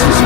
nossos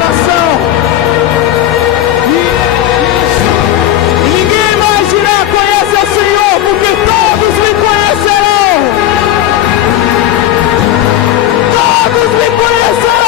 coração. E ninguém mais dirá: conhece o Senhor, porque todos me conhecerão. Todos me conhecerão.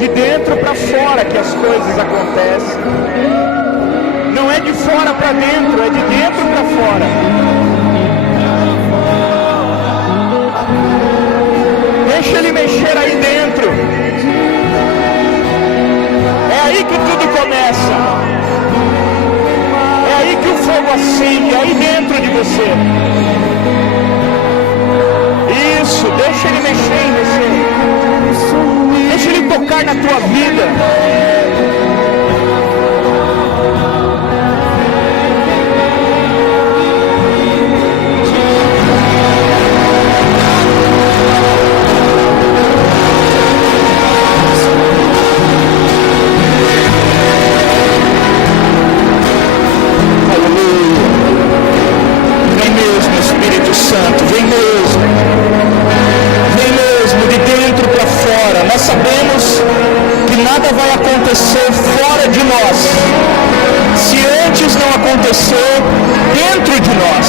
de dentro para fora que as coisas acontecem. Não é de fora para dentro, é de dentro para fora. Deixa ele mexer aí dentro. É aí que tudo começa. É aí que o fogo acende, é aí dentro de você. Isso, deixa ele mexer em você. Deixa ele tocar na tua vida. Vem mesmo, Espírito Santo, vem mesmo. Vem mesmo, de dentro para fora. Nós sabemos que nada vai acontecer fora de nós. Se antes não aconteceu, dentro de nós.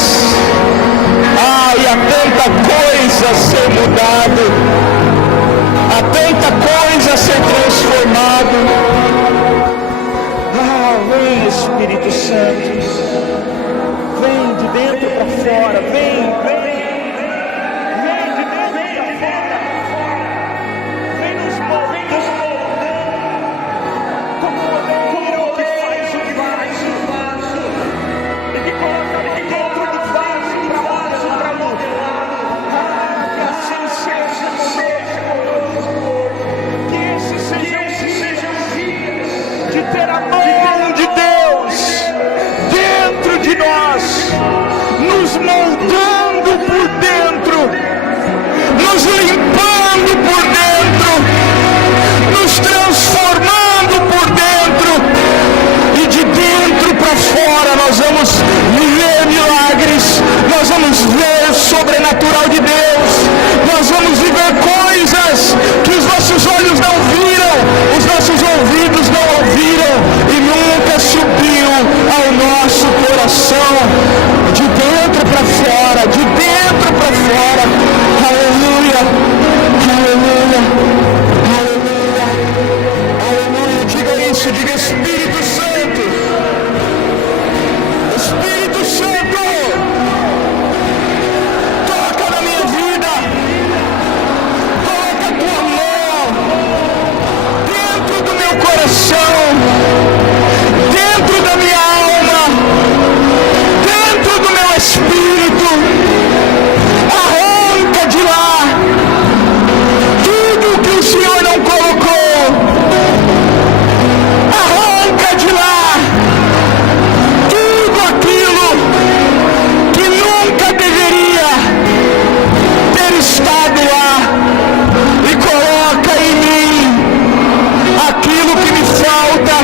E há tanta coisa a ser mudado, há tanta coisa a ser transformado. Vem Espírito Santo, vem de dentro para fora, vem de dentro para fora, vem nos moldando, como o oleiro que faz o vaso, e que coloca dentro do vaso para modelar, que assim seja conosco, que esses sejam dias de ter a mão de Deus dentro de nós, nos moldando por dentro, nos limpando por dentro, nos transformando por dentro, e de dentro para fora nós vamos viver milagres, nós vamos ver o sobrenatural de Deus, nós vamos viver coisas que os nossos olhos não viram, os nossos ouvidos não ouviram e nunca subiu ao nosso coração. De dentro para fora, de dentro para fora. Aleluia, aleluia, aleluia, aleluia. Diga isso, diga Espírito Santo, Espírito Santo, toca na minha vida, toca a tua mão dentro do meu coração, dentro da minha alma, dentro do meu espírito. Arranca de lá tudo que o Senhor não colocou, arranca de lá tudo aquilo que nunca deveria ter estado lá, e coloca em mim aquilo que me falta,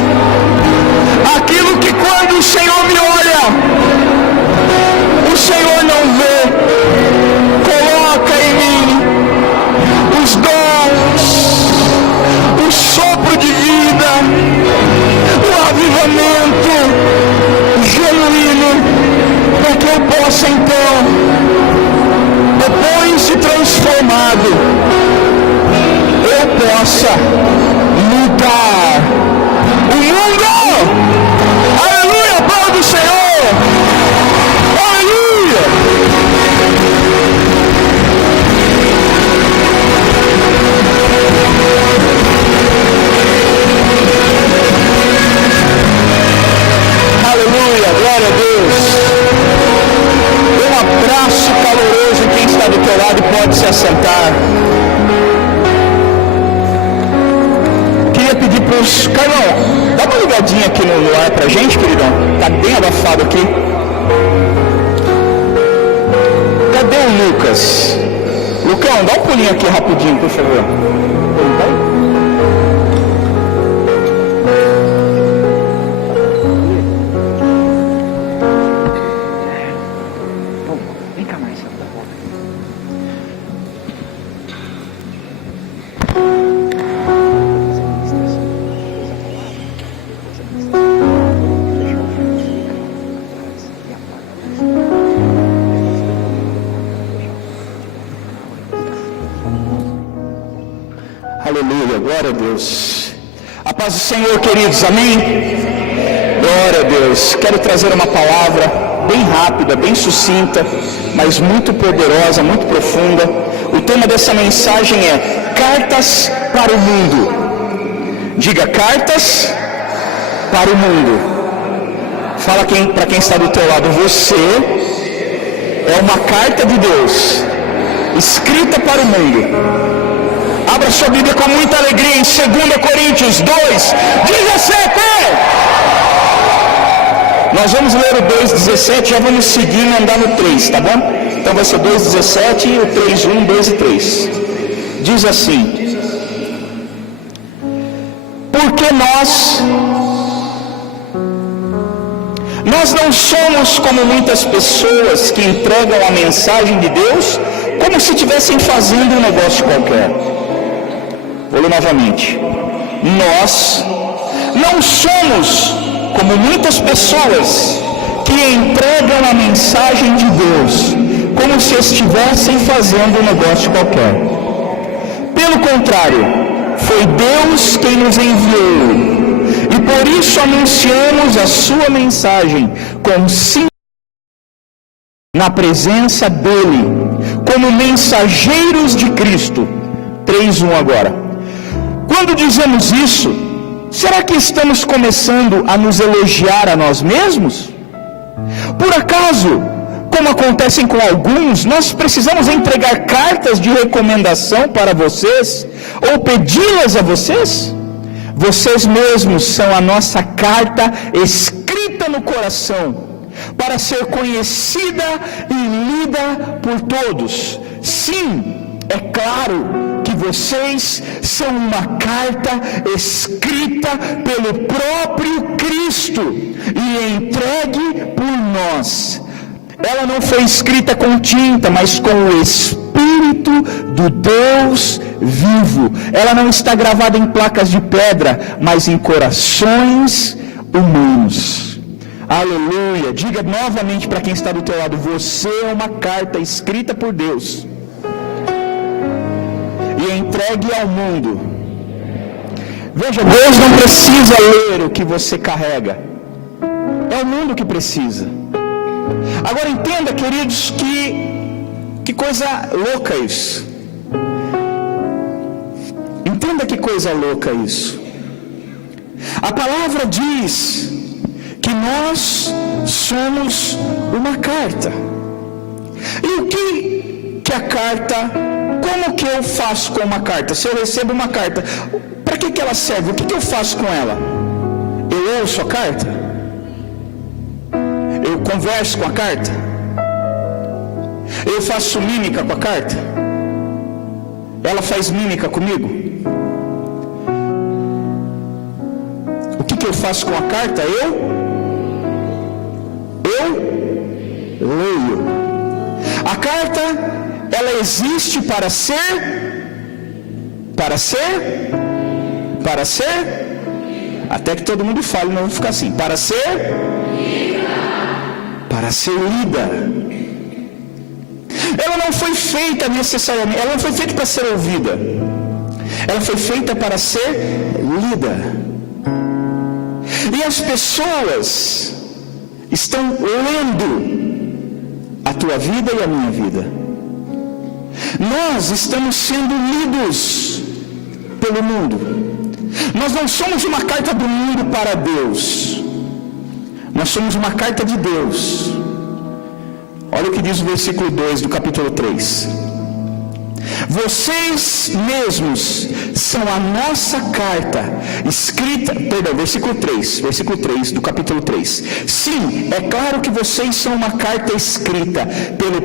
aquilo que quando o Senhor me olha, o Senhor não vê. Coloca em mim os dons, o sopro de vida, o avivamento genuíno, para que eu possa então, depois de transformado, eu possa mudar o mundo. Aleluia, povo do Senhor. Aleluia. Aleluia, glória a Deus. Um abraço caloroso em quem está do teu lado e pode se assentar. Queria pedir para os... Carlão, dá uma ligadinha aqui no ar pra gente, queridão. Tá bem abafado aqui. Cadê o Lucas? Lucão, dá um pulinho aqui rapidinho, por favor. Vem cá mais. Aleluia, glória a Deus. A paz do Senhor, queridos, amém? Glória a Deus. Quero trazer uma palavra bem rápida, bem sucinta, mas muito poderosa, muito profunda. O tema dessa mensagem é Cartas para o Mundo. Diga, cartas para o mundo. Fala para quem está do teu lado, você é uma carta de Deus, escrita para o mundo. Abra sua Bíblia com muita alegria em 2 Coríntios 2, 17. Nós vamos ler o 2,17, já vamos seguir e andar no 3, tá bom? Então vai ser 2,17 e o 3, 1, 2 e 3. Diz assim: porque nós não somos como muitas pessoas que entregam a mensagem de Deus como se estivessem fazendo um negócio qualquer. Vou ler novamente. Nós não somos como muitas pessoas que entregam a mensagem de Deus como se estivessem fazendo um negócio qualquer. Pelo contrário, foi Deus quem nos enviou, e por isso anunciamos a sua mensagem com na presença dele, como mensageiros de Cristo. 3:1 agora. Quando dizemos isso, será que estamos começando a nos elogiar a nós mesmos? Por acaso, como acontecem com alguns, nós precisamos entregar cartas de recomendação para vocês ou pedi-las a vocês? Vocês mesmos são a nossa carta escrita no coração, para ser conhecida e lida por todos. Sim, é claro que vocês são uma carta escrita pelo próprio Cristo e entregue por nós. Ela não foi escrita com tinta, mas com o Espírito do Deus vivo. Ela não está gravada em placas de pedra, mas em corações humanos. Aleluia! Diga novamente para quem está do teu lado: você é uma carta escrita por Deus e entregue ao mundo. Veja, Deus não precisa ler o que você carrega, é o mundo que precisa. Agora entenda, queridos, que coisa louca isso. Entenda que coisa louca isso. A palavra diz que nós somos uma carta. E o que a carta, como que eu faço com uma carta? Se eu recebo uma carta, para que ela serve? O que eu faço com ela? Eu ouço a carta? Eu converso com a carta? Eu faço mímica com a carta? Ela faz mímica comigo? O que eu faço com a carta? Eu leio. A carta, ela existe para ser até que todo mundo fale, não vou ficar assim, para ser lida. Ela não foi feita necessariamente, ela não foi feita para ser ouvida, ela foi feita para ser lida. E as pessoas estão lendo a tua vida e a minha vida. Nós estamos sendo lidos pelo mundo. Nós não somos uma carta do mundo para Deus, nós somos uma carta de Deus. Olha o que diz o versículo 2 do capítulo 3. Vocês mesmos são a nossa carta escrita, versículo 3 do capítulo 3. Sim, é claro que vocês são uma carta escrita pelo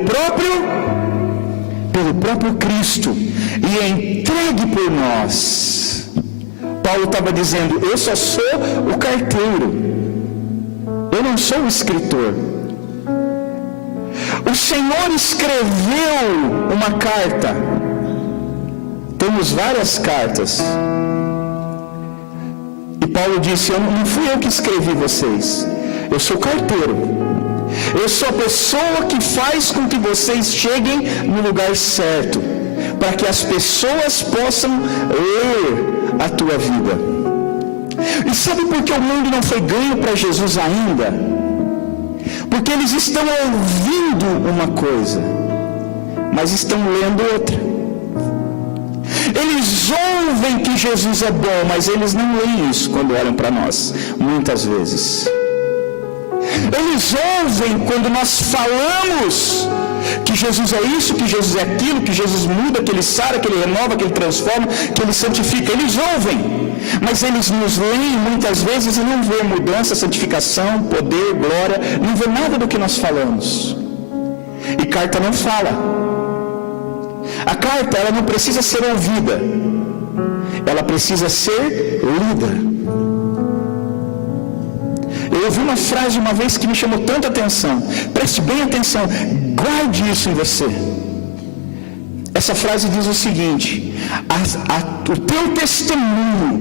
próprio Cristo e entregue por nós. Paulo estava dizendo: eu só sou o carteiro, eu não sou o escritor. O Senhor escreveu uma carta. Temos várias cartas. E Paulo disse: não fui eu que escrevi vocês, eu sou o carteiro. Eu sou a pessoa que faz com que vocês cheguem no lugar certo, para que as pessoas possam ler a tua vida. E sabe por que o mundo não foi ganho para Jesus ainda? Porque eles estão ouvindo uma coisa, mas estão lendo outra. Eles ouvem que Jesus é bom, mas eles não leem isso quando olham para nós, muitas vezes. Eles ouvem quando nós falamos que Jesus é isso, que Jesus é aquilo, que Jesus muda, que Ele sara, que Ele renova, que Ele transforma, que Ele santifica. Eles ouvem, mas eles nos leem muitas vezes e não vê mudança, santificação, poder, glória, não vê nada do que nós falamos. E carta não fala. A carta, ela não precisa ser ouvida, ela precisa ser lida. Eu ouvi uma frase uma vez que me chamou tanta atenção. Preste bem atenção, guarde isso em você. Essa frase diz o seguinte: o teu testemunho,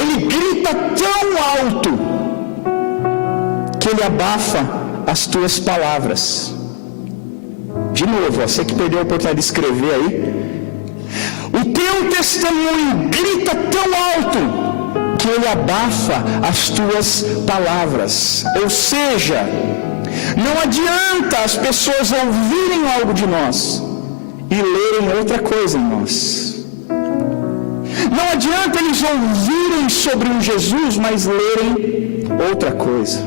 ele grita tão alto que Ele abafa as tuas palavras. De novo, você que perdeu a oportunidade de escrever aí, o teu testemunho grita tão alto que ele abafa as tuas palavras. Ou seja, não adianta as pessoas ouvirem algo de nós e lerem outra coisa em nós. Não adianta eles ouvirem sobre um Jesus, mas lerem outra coisa.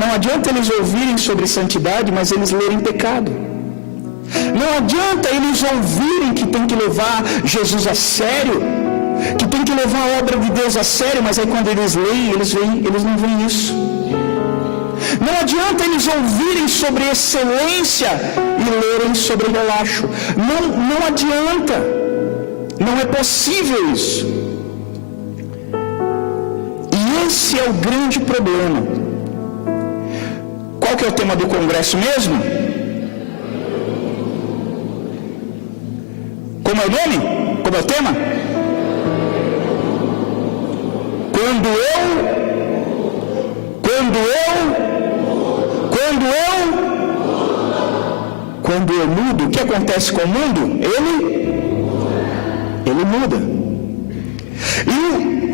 Não adianta eles ouvirem sobre santidade, mas eles lerem pecado. Não adianta eles ouvirem que tem que levar Jesus a sério, que tem que levar a obra de Deus a sério, mas aí quando eles leem, eles não veem isso. Não adianta eles ouvirem sobre excelência e lerem sobre relaxo. Não adianta. Não é possível isso. E esse é o grande problema. Qual que é o tema do congresso mesmo? Como é o nome? Como é o tema? Quando eu mudo, o que acontece com o mundo? Ele muda. E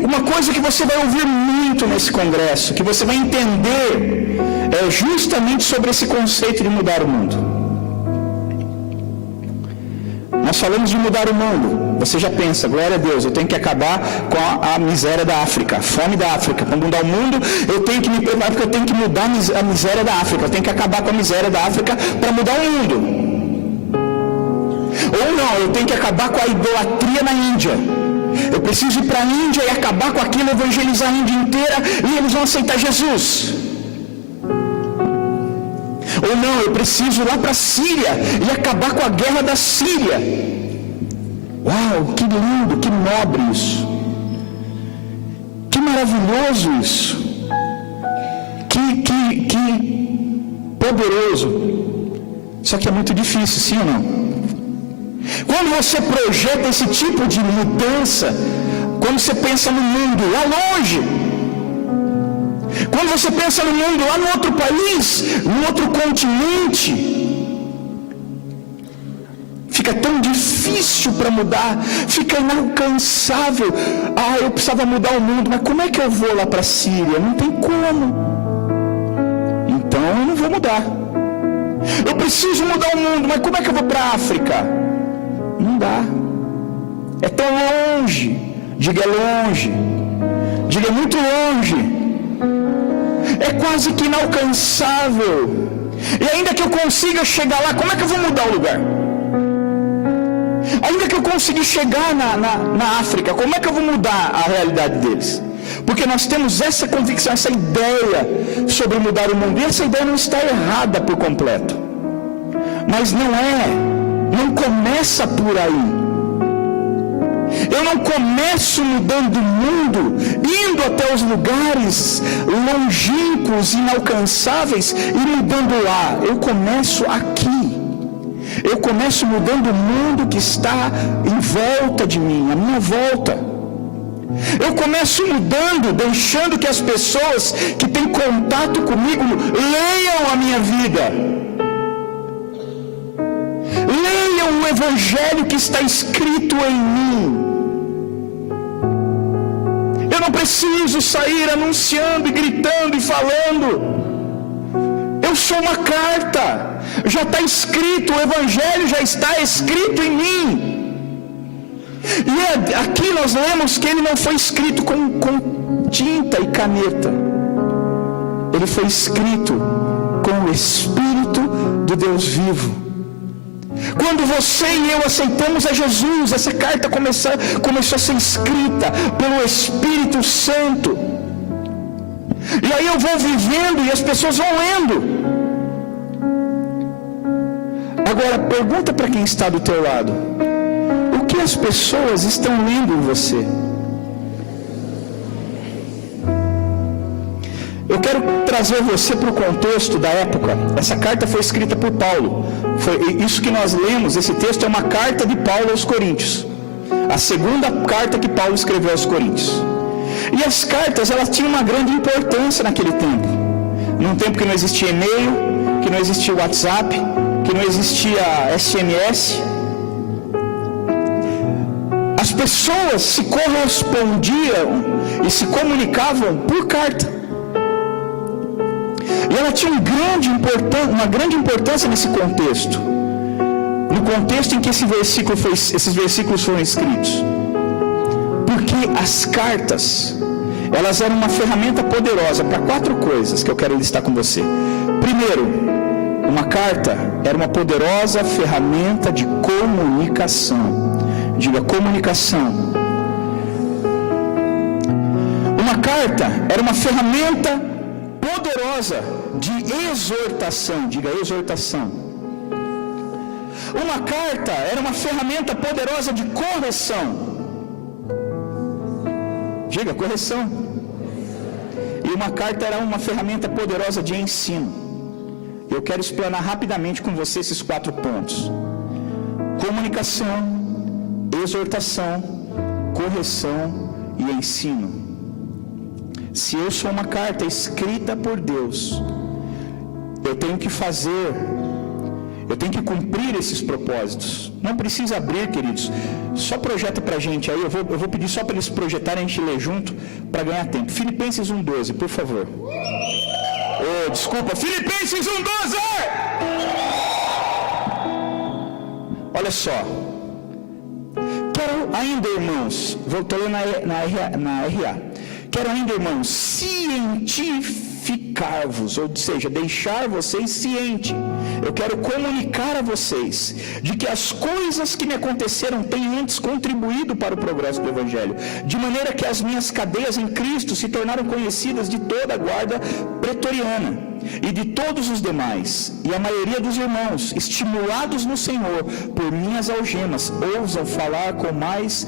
uma coisa que você vai ouvir muito nesse congresso, que você vai entender, é justamente sobre esse conceito de mudar o mundo. Nós falamos de mudar o mundo. Você já pensa, glória a Deus, eu tenho que acabar com a miséria da África, a fome da África. Para mudar o mundo, eu tenho que me preparar, porque eu tenho que mudar a miséria da África. Eu tenho que acabar com a miséria da África para mudar o mundo. Ou não, eu tenho que acabar com a idolatria na Índia. Eu preciso ir para a Índia e acabar com aquilo, evangelizar a Índia inteira e eles vão aceitar Jesus. Ou não, eu preciso ir lá para a Síria e acabar com a guerra da Síria. Uau, que lindo, que nobre isso. Que maravilhoso isso. Que poderoso. Só que é muito difícil, sim ou não? Quando você projeta esse tipo de mudança, quando você pensa no mundo lá longe, quando você pensa no mundo lá no outro país, no outro continente, fica tão difícil para mudar, fica inalcançável. Eu precisava mudar o mundo, mas como é que eu vou lá para a Síria? Não tem como. Então eu não vou mudar. Eu preciso mudar o mundo, mas como é que eu vou para a África? Não dá. É tão longe. Diga é longe. Diga é muito longe. É quase que inalcançável. E ainda que eu consiga chegar lá, como é que eu vou mudar o lugar? Ainda que eu conseguir chegar na África, como é que eu vou mudar a realidade deles? Porque nós temos essa convicção, essa ideia sobre mudar o mundo. E essa ideia não está errada por completo. Mas não começa por aí. Eu não começo mudando o mundo, indo até os lugares longínquos, inalcançáveis e mudando lá. Eu começo aqui. Eu começo mudando o mundo que está em volta de mim, à minha volta. Eu começo mudando, deixando que as pessoas que têm contato comigo leiam a minha vida. Leiam o Evangelho que está escrito em mim. Eu não preciso sair anunciando e gritando e falando. Eu sou uma carta. Já está escrito, o Evangelho já está escrito em mim. E aqui nós lemos que ele não foi escrito com tinta e caneta. Ele foi escrito com o Espírito do Deus vivo. Quando você e eu aceitamos a Jesus, essa carta começou a ser escrita pelo Espírito Santo. E aí eu vou vivendo e as pessoas vão lendo. Agora, pergunta para quem está do teu lado: o que as pessoas estão lendo em você? Eu quero trazer você para o contexto da época. Essa carta foi escrita por Paulo. Foi isso que nós lemos, esse texto é uma carta de Paulo aos Coríntios. A segunda carta que Paulo escreveu aos Coríntios. E as cartas, elas tinham uma grande importância naquele tempo. num tempo que não existia e-mail, que não existia WhatsApp, que não existia SMS. As pessoas se correspondiam e se comunicavam por carta. E ela tinha uma grande importância nesse contexto. No contexto em que esses versículos foram escritos. Porque as cartas, elas eram uma ferramenta poderosa para 4 coisas que eu quero listar com você. Primeiro, uma carta era uma poderosa ferramenta de comunicação. Diga, comunicação. Uma carta era uma ferramenta poderosa de exortação. Diga, exortação. Uma carta era uma ferramenta poderosa de correção. Diga, correção. E uma carta era uma ferramenta poderosa de ensino. Eu quero explanar rapidamente com você esses 4 pontos: comunicação, exortação, correção e ensino. Se eu sou uma carta escrita por Deus, eu tenho que cumprir esses propósitos. Não precisa abrir, queridos. Só projeta pra gente aí. Eu vou pedir só para eles projetarem, a gente ler junto, para ganhar tempo. Filipenses 1:12, por favor. Desculpa, Filipenses 1:12! Olha só. Quero ainda, irmãos, estou lendo na RA. Quero ainda, irmãos, cientificar-vos, ou seja, deixar vocês cientes. Eu quero comunicar a vocês de que as coisas que me aconteceram têm antes contribuído para o progresso do Evangelho, de maneira que as minhas cadeias em Cristo se tornaram conhecidas de toda a guarda pretoriana e de todos os demais, e a maioria dos irmãos, estimulados no Senhor por minhas algemas, ousam falar com mais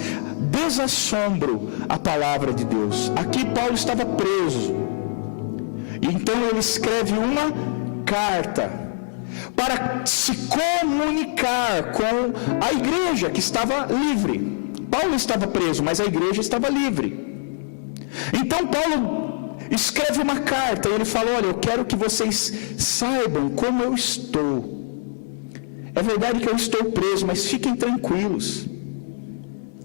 desassombro a palavra de Deus. Aqui Paulo estava preso, então ele escreve uma carta para se comunicar com a igreja que estava livre. Paulo estava preso, mas a igreja estava livre. Então Paulo escreve uma carta e ele fala: olha, eu quero que vocês saibam como eu estou. É verdade que eu estou preso, mas fiquem tranquilos.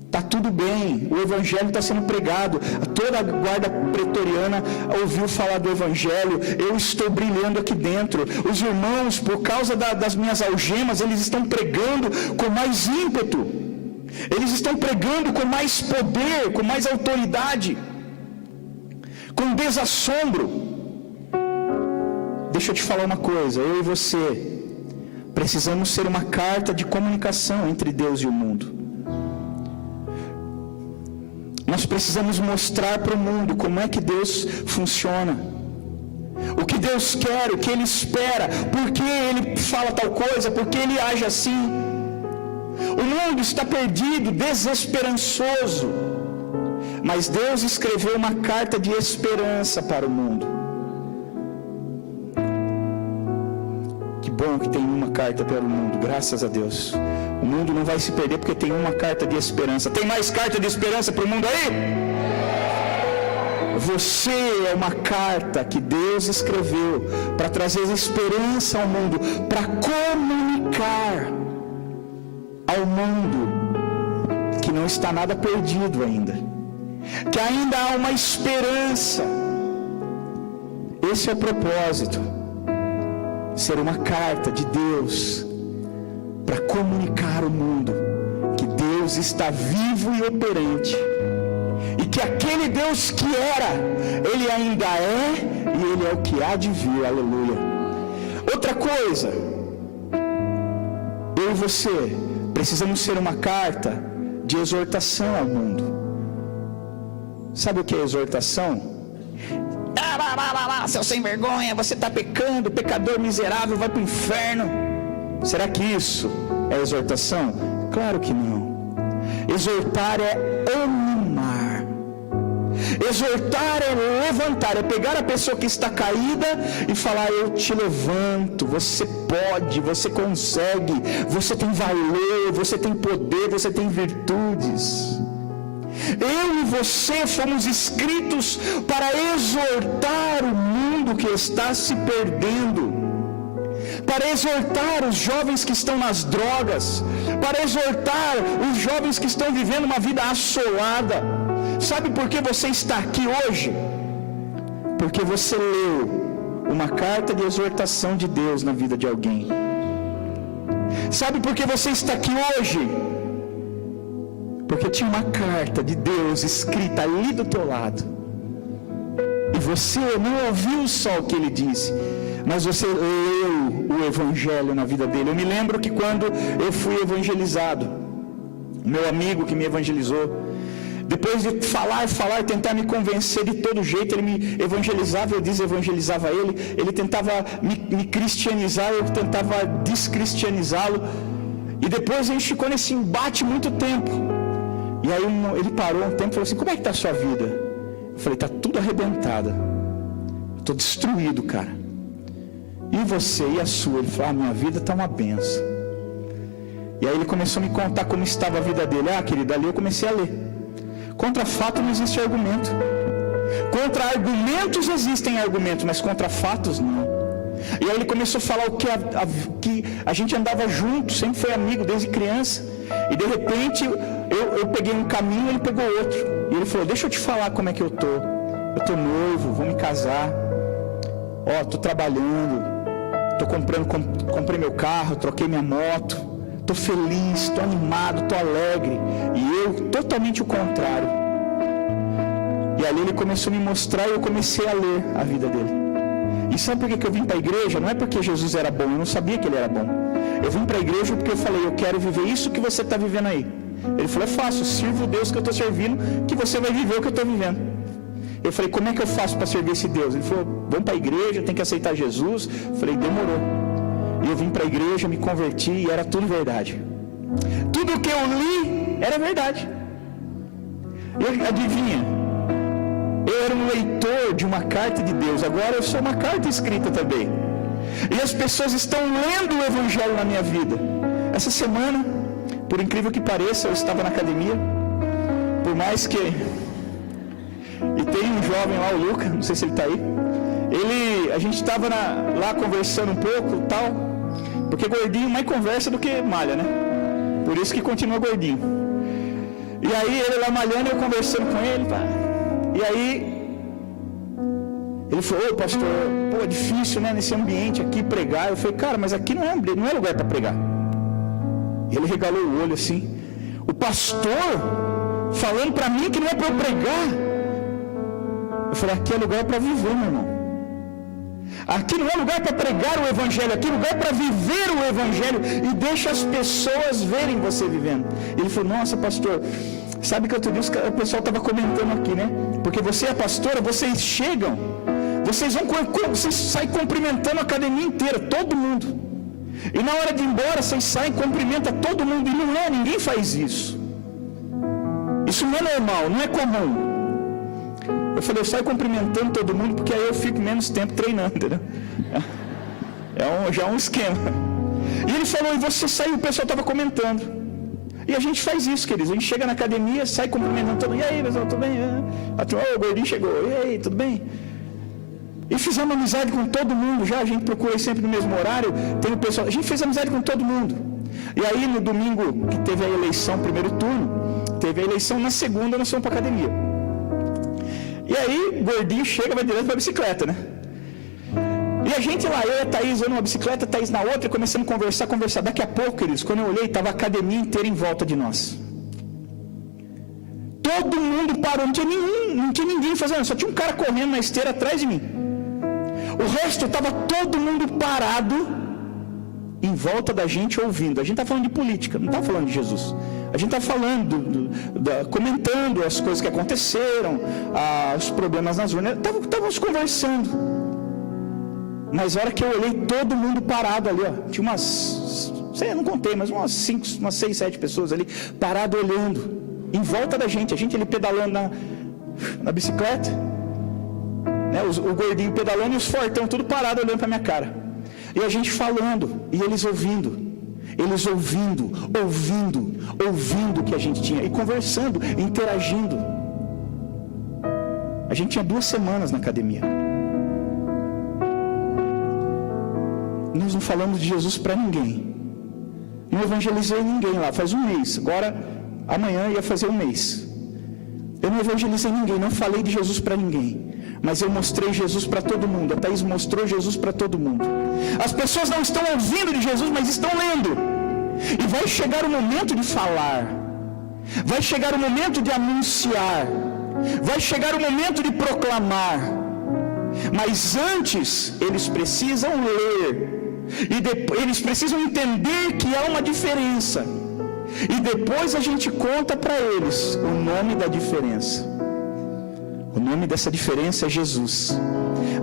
Está tudo bem, o Evangelho está sendo pregado, toda a guarda pretoriana ouviu falar do Evangelho, eu estou brilhando aqui dentro. Os irmãos, por causa das minhas algemas, eles estão pregando com mais ímpeto, eles estão pregando com mais poder, com mais autoridade, com desassombro. Deixa eu te falar uma coisa, eu e você precisamos ser uma carta de comunicação entre Deus e o mundo. Nós precisamos mostrar para o mundo como é que Deus funciona, o que Deus quer, o que Ele espera, por que Ele fala tal coisa, por que Ele age assim. O mundo está perdido, desesperançoso, mas Deus escreveu uma carta de esperança para o mundo. Que bom que tem uma carta para o mundo, graças a Deus. O mundo não vai se perder porque tem uma carta de esperança. Tem mais carta de esperança para o mundo aí? Você é uma carta que Deus escreveu para trazer esperança ao mundo, para comunicar ao mundo que não está nada perdido ainda, que ainda há uma esperança. Esse é o propósito, ser uma carta de Deus para comunicar ao mundo que Deus está vivo e operante, e que aquele Deus que era, Ele ainda é, e Ele é o que há de vir. Aleluia. Outra coisa, eu e você precisamos ser uma carta de exortação ao mundo. Sabe o que é exortação? Seu sem vergonha, você está pecando, pecador miserável, vai para o inferno. Será que isso é exortação? Claro que não. Exortar é animar. Exortar é levantar, é pegar a pessoa que está caída e falar: eu te levanto, você pode, você consegue, você tem valor, você tem poder, você tem virtudes. Eu e você fomos escritos para exortar o mundo mundo que está se perdendo, para exortar os jovens que estão nas drogas, para exortar os jovens que estão vivendo uma vida assolada. Sabe por que você está aqui hoje? Porque você leu uma carta de exortação de Deus na vida de alguém. Sabe por que você está aqui hoje? Porque tinha uma carta de Deus escrita ali do teu lado, e você não ouviu só o que ele disse, mas você leu o evangelho na vida dele. Eu me lembro que quando eu fui evangelizado, meu amigo que me evangelizou, depois de falar, tentar me convencer de todo jeito, ele me evangelizava, eu desevangelizava ele, ele tentava me cristianizar, eu tentava descristianizá-lo, e depois a gente ficou nesse embate muito tempo. E aí ele parou um tempo e falou assim: como é que está a sua vida? Eu falei: está tudo arrebentada, estou destruído, cara. E você, e a sua? Ele falou: a minha vida está uma benção. E aí ele começou a me contar como estava a vida dele. Ah, querido, ali eu comecei a ler. Contra fato não existe argumento. Contra argumentos existem argumentos, mas contra fatos não. E aí ele começou a falar o que a gente andava junto, sempre foi amigo desde criança. E de repente eu peguei um caminho, ele pegou outro. E ele falou: deixa eu te falar como é que eu tô. Eu tô noivo, vou me casar. Ó, tô trabalhando, comprei meu carro, troquei minha moto, tô feliz, tô animado, tô alegre. E eu totalmente o contrário. E ali ele começou a me mostrar e eu comecei a ler a vida dele. E sabe por que eu vim para a igreja? Não é porque Jesus era bom, eu não sabia que ele era bom. Eu vim para a igreja porque eu falei: eu quero viver isso que você está vivendo aí. Ele falou: é fácil, sirvo o Deus que eu estou servindo, que você vai viver o que eu estou vivendo. Eu falei: como é que eu faço para servir esse Deus? Ele falou: vamos para a igreja, tem que aceitar Jesus. Eu falei: demorou. E eu vim para a igreja, me converti e era tudo verdade. Tudo que eu li era verdade. E adivinha? Eu era um leitor de uma carta de Deus, agora eu sou uma carta escrita também. E as pessoas estão lendo o evangelho na minha vida. Essa semana, por incrível que pareça, eu estava na academia. Por mais que... E tem um jovem lá, o Luca, não sei se ele está aí. A gente estava lá conversando um pouco e tal. Porque gordinho mais conversa do que malha, né? Por isso que continua gordinho. E aí ele lá malhando, eu conversando com ele, pá. E aí ele falou: ô pastor, pô, é difícil, né, nesse ambiente aqui pregar. Eu falei: cara, mas aqui não é lugar para pregar. E ele regalou o olho assim: o pastor falando para mim que não é para eu pregar. Eu falei: aqui é lugar para viver, meu irmão. Aqui não é lugar para pregar o evangelho, aqui é lugar para viver o evangelho. E deixa as pessoas verem você vivendo. Ele falou: nossa pastor, sabe que outro dia o pessoal estava comentando aqui, né? Porque você é pastora, vocês chegam, vocês saem cumprimentando a academia inteira, todo mundo. E na hora de ir embora, vocês saem, cumprimentam todo mundo. E não é, ninguém faz isso. Isso não é normal, não é comum. Eu falei: eu saio cumprimentando todo mundo, porque aí eu fico menos tempo treinando, entendeu? Já é um esquema. E ele falou: e você saiu, o pessoal estava comentando. E a gente faz isso, queridos. A gente chega na academia, sai cumprimentando todo mundo. E aí, pessoal, tudo bem? O gordinho chegou. E aí, tudo bem? E fizemos amizade com todo mundo já. A gente procura sempre no mesmo horário. Tem o pessoal. A gente fez amizade com todo mundo. E aí, no domingo, que teve a eleição, primeiro turno, teve a eleição, na segunda nós fomos para a academia. E aí, o gordinho chega, vai direto para a bicicleta, né? E a gente lá, eu e a Thaís, eu numa bicicleta, a Thaís na outra, começando a conversar. Daqui a pouco, queridos, quando eu olhei, estava a academia inteira em volta de nós. Todo mundo parou, não tinha ninguém fazendo, só tinha um cara correndo na esteira atrás de mim. O resto estava todo mundo parado em volta da gente ouvindo. A gente está falando de política, não está falando de Jesus. A gente está falando, comentando as coisas que aconteceram, os problemas nas urnas. Estávamos conversando. Mas a hora que eu olhei, todo mundo parado ali, ó. Tinha umas, eu não contei, mas umas 6, 7 pessoas ali, parado olhando, em volta da gente. A gente ali pedalando na bicicleta, né? O gordinho pedalando e os fortão tudo parado olhando para minha cara. E a gente falando, e eles ouvindo o que a gente tinha, e conversando, interagindo. A gente tinha 2 semanas na academia. nós não falamos de Jesus para ninguém. Não evangelizei ninguém lá, faz um mês. Agora, amanhã ia fazer um mês. Eu não evangelizei ninguém, não falei de Jesus para ninguém. Mas eu mostrei Jesus para todo mundo. A Thaís mostrou Jesus para todo mundo. As pessoas não estão ouvindo de Jesus, mas estão lendo. E vai chegar o momento de falar. Vai chegar o momento de anunciar. Vai chegar o momento de proclamar. Mas antes, eles precisam ler. E eles precisam entender que há uma diferença. E depois a gente conta para eles o nome da diferença. O nome dessa diferença é Jesus.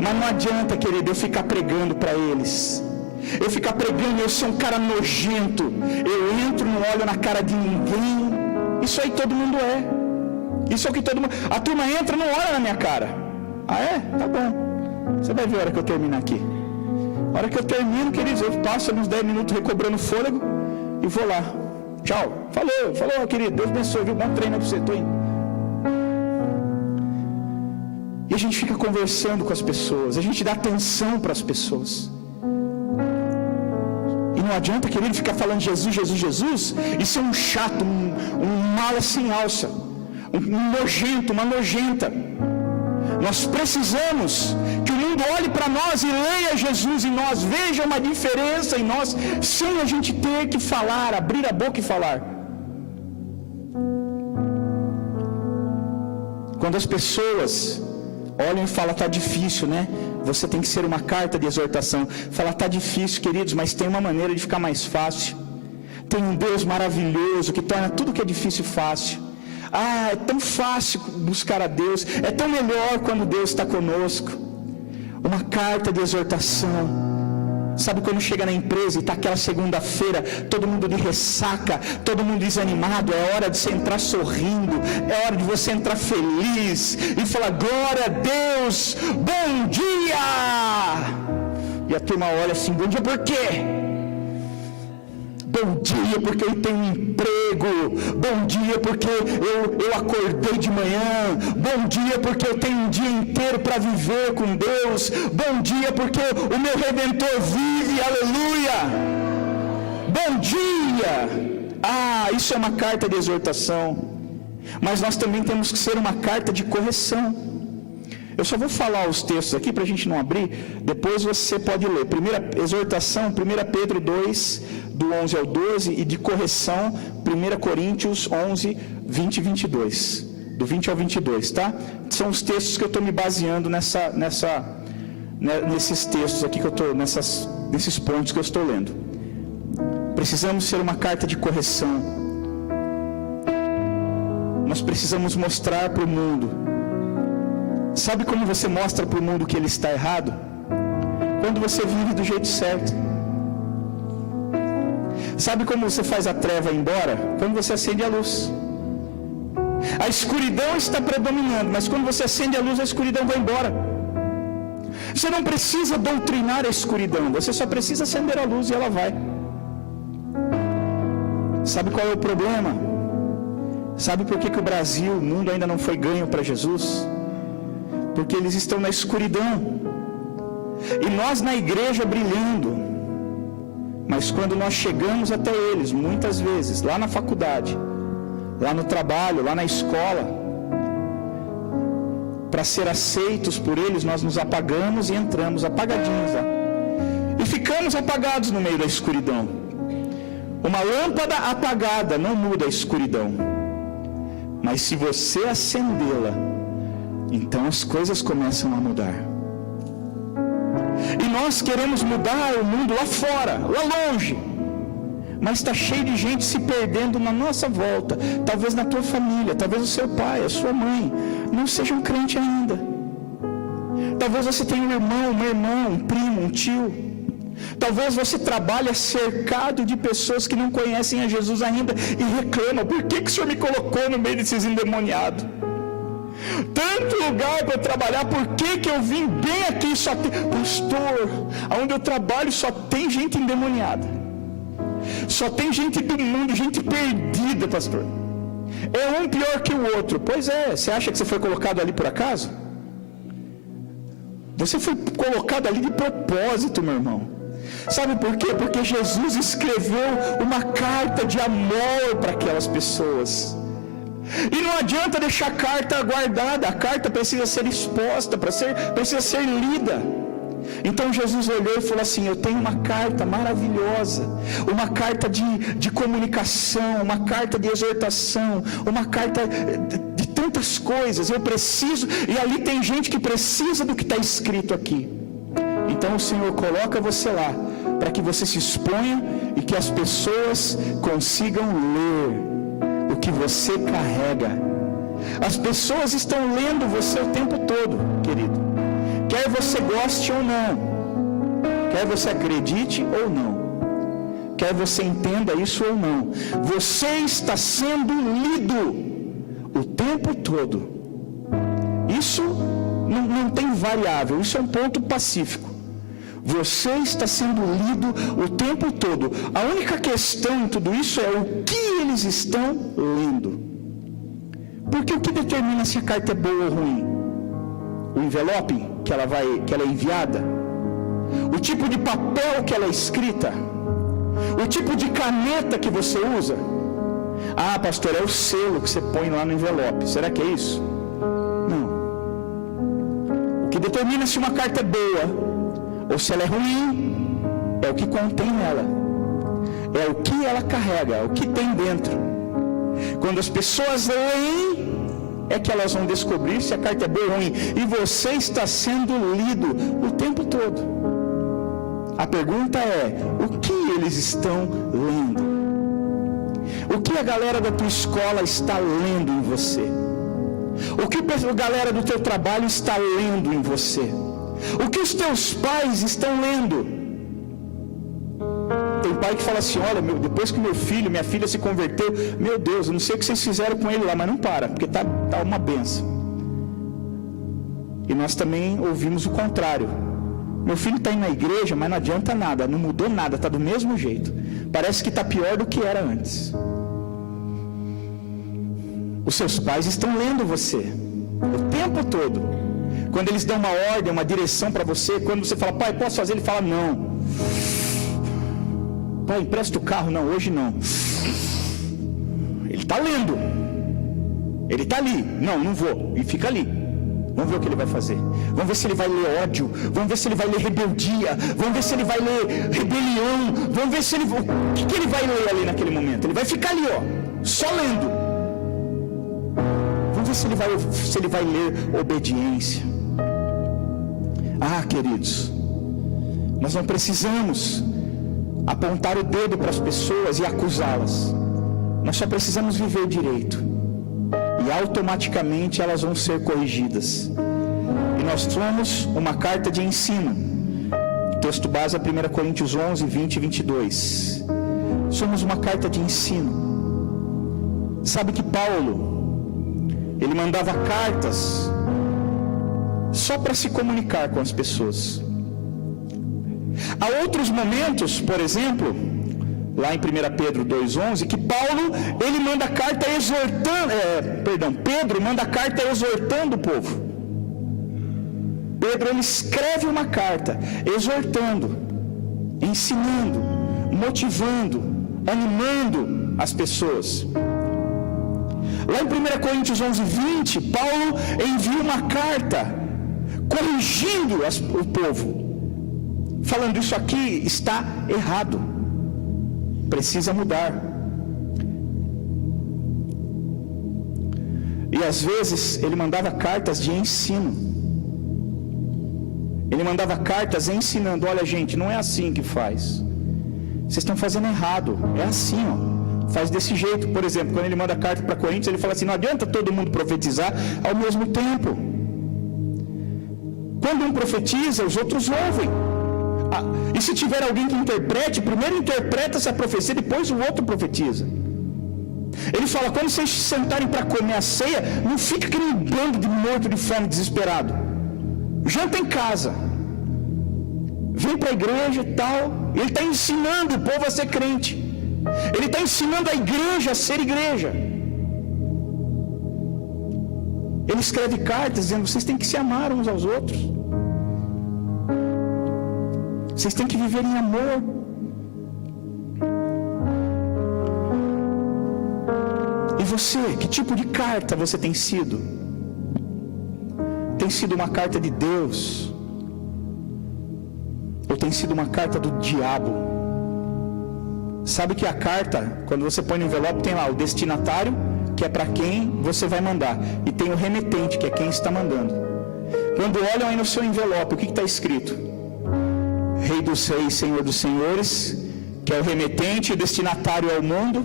Mas não adianta, querido, eu ficar pregando para eles. Eu ficar pregando, eu sou um cara nojento. Eu entro, não olho na cara de ninguém. Isso aí todo mundo é. Isso é o que todo mundo... A turma entra e não olha na minha cara. Ah, é? Tá bom. Você vai ver a hora que eu terminar aqui. A hora que eu termino, queridos, eu passo uns 10 minutos recobrando fôlego e vou lá. Tchau. Falou, querido. Deus abençoe, viu? Bom treino pra você. Tô indo. E a gente fica conversando com as pessoas. A gente dá atenção para as pessoas. E não adianta, querido, ficar falando Jesus, Jesus, Jesus e ser um chato, um mala sem alça, um nojento, uma nojenta. Nós precisamos que o mundo olhe para nós e leia Jesus em nós, veja uma diferença em nós, sem a gente ter que falar, abrir a boca e falar. Quando as pessoas olham e falam, tá difícil, né? Você tem que ser uma carta de exortação. Fala, tá difícil, queridos, mas tem uma maneira de ficar mais fácil. Tem um Deus maravilhoso que torna tudo que é difícil fácil. Ah, é tão fácil buscar a Deus. É tão melhor quando Deus está conosco. Uma carta de exortação. Sabe quando chega na empresa e está aquela segunda-feira, todo mundo de ressaca, todo mundo desanimado, é hora de você entrar sorrindo, é hora de você entrar feliz e falar, glória a Deus, bom dia! E a turma olha assim, bom dia por quê? Bom dia porque eu tenho um emprego, bom dia porque eu acordei de manhã, bom dia porque eu tenho um dia inteiro para viver com Deus, bom dia porque o meu Redentor vive, aleluia, bom dia. Ah, isso é uma carta de exortação, mas nós também temos que ser uma carta de correção. Eu só vou falar os textos aqui para a gente não abrir, depois você pode ler. Primeira exortação, 1 Pedro 2, do 11 ao 12, e de correção, 1 Coríntios 11, 20 e 22. Do 20 ao 22, tá? São os textos que eu estou me baseando nesses textos aqui que eu estou, nesses pontos que eu estou lendo. Precisamos ser uma carta de correção. Nós precisamos mostrar para o mundo. Sabe como você mostra para o mundo que ele está errado? Quando você vive do jeito certo. Sabe como você faz a treva ir embora? Quando você acende a luz. A escuridão está predominando, mas quando você acende a luz, a escuridão vai embora. Você não precisa doutrinar a escuridão, você só precisa acender a luz e ela vai. Sabe qual é o problema? Sabe por que o Brasil, o mundo ainda não foi ganho para Jesus? Porque eles estão na escuridão. E nós na igreja brilhando. Mas quando nós chegamos até eles, muitas vezes, lá na faculdade, lá no trabalho, lá na escola, para ser aceitos por eles, nós nos apagamos e entramos apagadinhos lá. E ficamos apagados no meio da escuridão. Uma lâmpada apagada não muda a escuridão. Mas se você acendê-la, então as coisas começam a mudar. E nós queremos mudar o mundo lá fora, lá longe. Mas está cheio de gente se perdendo na nossa volta. Talvez na tua família, talvez o seu pai, a sua mãe não seja um crente ainda. Talvez você tenha um irmão, uma irmã, um primo, um tio. Talvez você trabalhe cercado de pessoas que não conhecem a Jesus ainda e reclamam, por que o Senhor me colocou no meio desses endemoniados? Tanto lugar para trabalhar, por que eu vim bem aqui? Só tem, pastor, onde eu trabalho só tem gente endemoniada, só tem gente do mundo, gente perdida, pastor. É um pior que o outro. Pois é, você acha que você foi colocado ali por acaso? Você foi colocado ali de propósito, meu irmão. Sabe por quê? Porque Jesus escreveu uma carta de amor para aquelas pessoas. E não adianta deixar a carta guardada, a carta precisa ser exposta, precisa ser lida. Então Jesus olhou e falou assim: eu tenho uma carta maravilhosa, uma carta de comunicação, uma carta de exortação, uma carta de tantas coisas, eu preciso, e ali tem gente que precisa do que está escrito aqui. Então o Senhor coloca você lá, para que você se exponha e que as pessoas consigam ler o que você carrega. As pessoas estão lendo você o tempo todo, querido. Quer você goste ou não, quer você acredite ou não, quer você entenda isso ou não, você está sendo lido o tempo todo. Isso não tem variável, isso é um ponto pacífico. Você está sendo lido o tempo todo. A única questão em tudo isso é o que eles estão lendo. Porque o que determina se a carta é boa ou ruim? O envelope que ela é enviada? O tipo de papel que ela é escrita? O tipo de caneta que você usa? Ah, pastor, é o selo que você põe lá no envelope. Será que é isso? Não. O que determina se uma carta é boa ou se ela é ruim é o que contém nela, é o que ela carrega, é o que tem dentro. Quando as pessoas leem, é que elas vão descobrir se a carta é boa ou ruim. E você está sendo lido o tempo todo. A pergunta é: o que eles estão lendo? O que a galera da tua escola está lendo em você? O que a galera do teu trabalho está lendo em você? O que os teus pais estão lendo? Tem pai que fala assim: olha, depois que meu filho, minha filha se converteu, meu Deus, eu não sei o que vocês fizeram com ele lá, mas não para, porque tá uma benção. E nós também ouvimos o contrário: meu filho está indo na igreja, mas não adianta nada, não mudou nada, está do mesmo jeito, parece que está pior do que era antes. Os seus pais estão lendo você o tempo todo. Quando eles dão uma ordem, uma direção para você, quando você fala: pai, posso fazer? Ele fala: não. Pai, empresta o carro? Não, hoje não. Ele está lendo. Ele está ali. Não, não vou. E fica ali. Vamos ver o que ele vai fazer. Vamos ver se ele vai ler ódio. Vamos ver se ele vai ler rebeldia. Vamos ver se ele vai ler rebelião. Vamos ver se ele... O que ele vai ler ali naquele momento? Ele vai ficar ali, ó, só lendo. Vamos ver se ele vai ler obediência. Ah, queridos, nós não precisamos apontar o dedo para as pessoas e acusá-las. Nós só precisamos viver direito, e automaticamente elas vão ser corrigidas. E nós somos uma carta de ensino. O texto base é 1 Coríntios 11, 20 e 22. Somos uma carta de ensino. Sabe que Paulo, ele mandava cartas só para se comunicar com as pessoas. Há outros momentos, por exemplo, lá em 1 Pedro 2,11, que Paulo, ele manda carta exortando, Pedro manda carta exortando o povo. Pedro, ele escreve uma carta exortando, ensinando, motivando, animando as pessoas. Lá em 1 Coríntios 11:20, Paulo envia uma carta corrigindo o povo, falando: isso aqui está errado, precisa mudar. E às vezes ele mandava cartas de ensino. Ele mandava cartas ensinando: olha, gente, não é assim que faz, vocês estão fazendo errado, é assim, ó, faz desse jeito. Por exemplo, quando ele manda carta para Coríntios, ele fala assim: não adianta todo mundo profetizar ao mesmo tempo. Quando um profetiza, os outros ouvem. E se tiver alguém que interprete, primeiro interpreta essa profecia, depois o outro profetiza. Ele fala: quando vocês se sentarem para comer a ceia, não fica aquele bando de morto de fome desesperado. Janta em casa, vem para a igreja e tal. Ele está ensinando o povo a ser crente. Ele está ensinando a igreja a ser igreja. Ele escreve cartas dizendo: vocês têm que se amar uns aos outros. Vocês têm que viver em amor. E você, que tipo de carta você tem sido? Tem sido uma carta de Deus? Ou tem sido uma carta do diabo? Sabe que a carta, quando você põe no envelope, tem lá o destinatário, que é para quem você vai mandar, e tem o remetente, que é quem está mandando. Quando olham aí no seu envelope, o que está escrito? Rei dos reis, Senhor dos senhores, que é o remetente, e o destinatário é o mundo.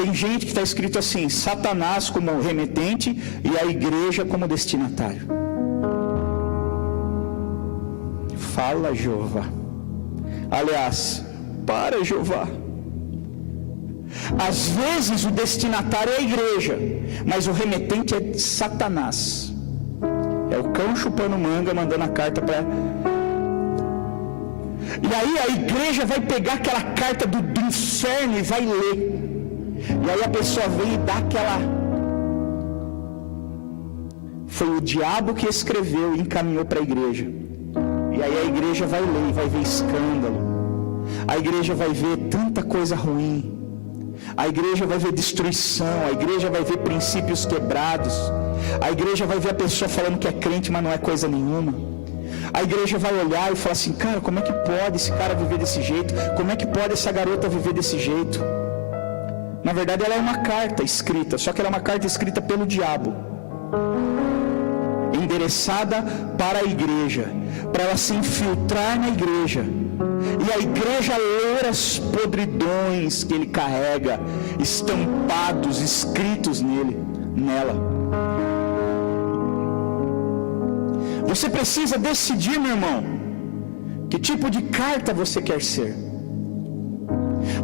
Tem gente que está escrito assim, Satanás como remetente e a igreja como destinatário. Fala, Jeová. Aliás, para, Jeová. Às vezes o destinatário é a igreja, mas o remetente é Satanás. É o cão chupando manga, mandando a carta para... E aí a igreja vai pegar aquela carta do inferno e vai ler. E aí a pessoa vem e dá aquela... Foi o diabo que escreveu e encaminhou para a igreja. E aí a igreja vai ler e vai ver escândalo. A igreja vai ver tanta coisa ruim. A igreja vai ver destruição. A igreja vai ver princípios quebrados. A igreja vai ver a pessoa falando que é crente, mas não é coisa nenhuma. A igreja vai olhar e falar assim, cara, como é que pode esse cara viver desse jeito? Como é que pode essa garota viver desse jeito? Na verdade ela é uma carta escrita, só que ela é uma carta escrita pelo diabo, endereçada para a igreja, para ela se infiltrar na igreja, e a igreja ler as podridões que ele carrega, estampados, escritos nela. Você precisa decidir, meu irmão, que tipo de carta você quer ser.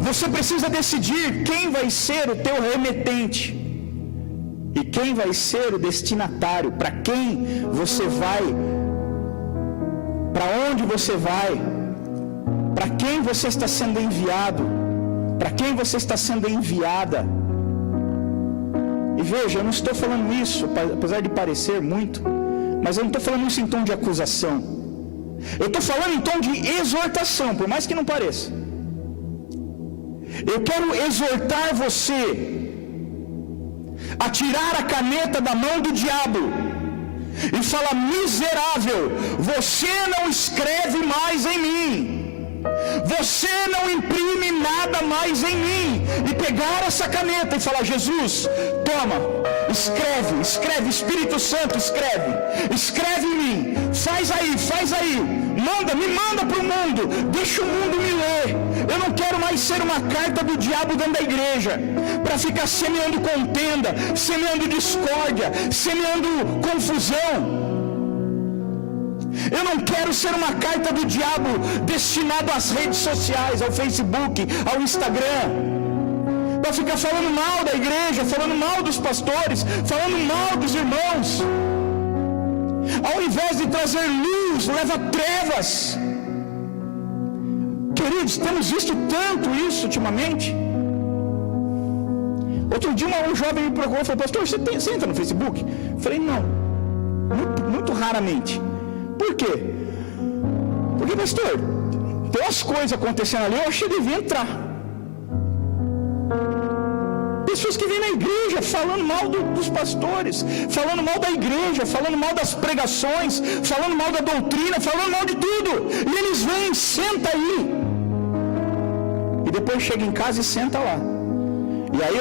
Você precisa decidir quem vai ser o teu remetente e quem vai ser o destinatário, para quem você vai, para onde você vai, para quem você está sendo enviado, para quem você está sendo enviada. E veja, eu não estou falando isso, apesar de parecer muito, mas eu não estou falando isso em tom de acusação. Eu estou falando em tom de exortação, por mais que não pareça. Eu quero exortar você a tirar a caneta da mão do diabo e falar, miserável, você não escreve mais em mim, você não imprime nada mais em mim, e pegar essa caneta e falar, Jesus, toma, escreve, Espírito Santo, escreve em mim, faz aí, me manda para o mundo, deixa o mundo me ler. Eu não quero mais ser uma carta do diabo dentro da igreja, para ficar semeando contenda, semeando discórdia, semeando confusão. Eu não quero ser uma carta do diabo destinada às redes sociais, ao Facebook, ao Instagram, para ficar falando mal da igreja, falando mal dos pastores, falando mal dos irmãos. Ao invés de trazer luz, leva trevas. Queridos, temos visto tanto isso ultimamente. Outro dia um jovem me procurou e falou, pastor, você entra no Facebook? Eu falei, não, muito raramente. Por quê? Porque, pastor, tem umas coisas acontecendo ali, eu achei que devia entrar. Pessoas que vêm na igreja falando mal dos pastores, falando mal da igreja, falando mal das pregações, falando mal da doutrina, falando mal de tudo. E eles vêm, senta aí. E depois chega em casa e senta lá. E aí,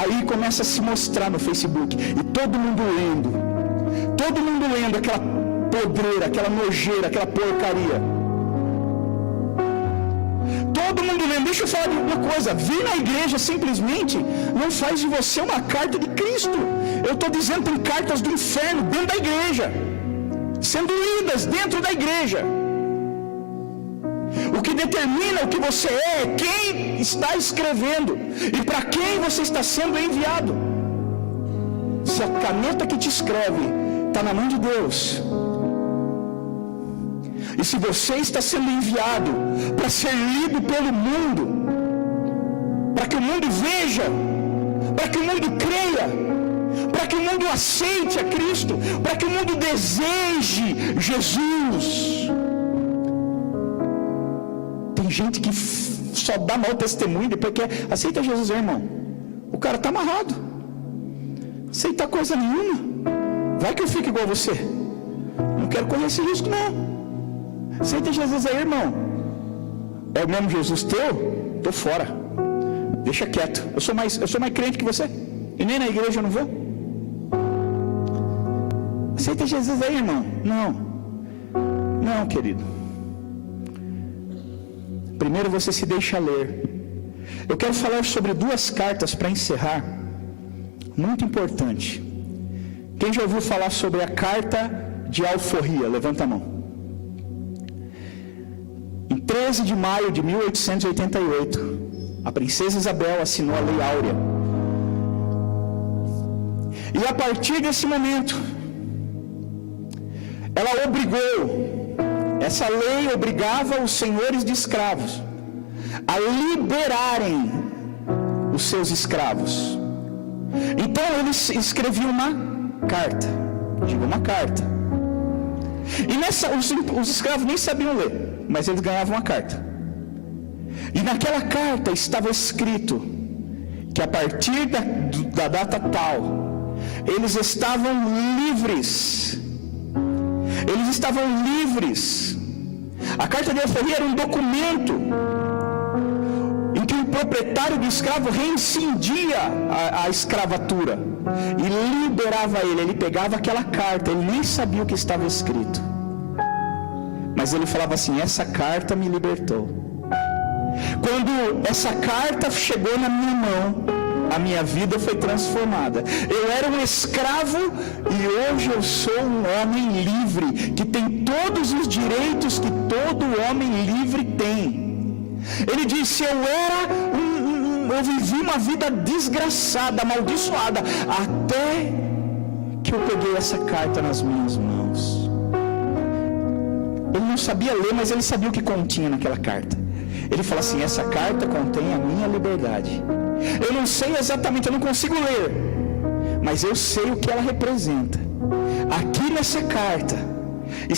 aí começa a se mostrar no Facebook. E todo mundo lendo aquela podreira, aquela nojeira, aquela porcaria. Todo mundo lendo. Deixa eu falar de uma coisa, vir na igreja simplesmente não faz de você uma carta de Cristo. Eu estou dizendo, tem cartas do inferno dentro da igreja, sendo lidas dentro da igreja. O que determina o que você é quem está escrevendo e para quem você está sendo enviado. Se a caneta que te escreve está na mão de Deus, e se você está sendo enviado para ser lido pelo mundo, para que o mundo veja, para que o mundo creia, para que o mundo aceite a Cristo, para que o mundo deseje Jesus, Tem gente que só dá mau testemunho depois que aceita Jesus, irmão. O cara está amarrado. Aceita coisa nenhuma. Vai que eu fico igual a você. Não quero correr esse risco, não. Aceita Jesus aí, irmão. É o mesmo Jesus teu? Tô fora. Deixa quieto. Eu sou mais crente que você. E nem na igreja eu não vou. Aceita Jesus aí, irmão? Não, querido. Primeiro você se deixa ler. Eu quero falar sobre 2 cartas para encerrar. Muito importante. Quem já ouviu falar sobre a carta de alforria? Levanta a mão. Em 13 de maio de 1888, a princesa Isabel assinou a Lei Áurea. E a partir desse momento, ela obrigou, essa lei obrigava os senhores de escravos a liberarem os seus escravos. Então eles escreviam uma carta, e nessa os escravos nem sabiam ler, mas eles ganhavam uma carta. E naquela carta estava escrito que a partir da data tal, eles estavam livres. Eles estavam livres. A carta de alforria era um documento em que o proprietário do escravo reincindia a escravatura e liberava ele. Ele pegava aquela carta, ele nem sabia o que estava escrito, mas ele falava assim: essa carta me libertou. Quando essa carta chegou na minha mão, a minha vida foi transformada. Eu era um escravo e hoje eu sou um homem livre, que tem todos os direitos que todo homem livre tem. Ele disse: eu vivi uma vida desgraçada, amaldiçoada, até que eu peguei essa carta nas minhas mãos. Ele não sabia ler, mas ele sabia o que continha naquela carta. Ele fala assim: essa carta contém a minha liberdade. Eu não sei exatamente, eu não consigo ler, mas eu sei o que ela representa. Aqui nessa carta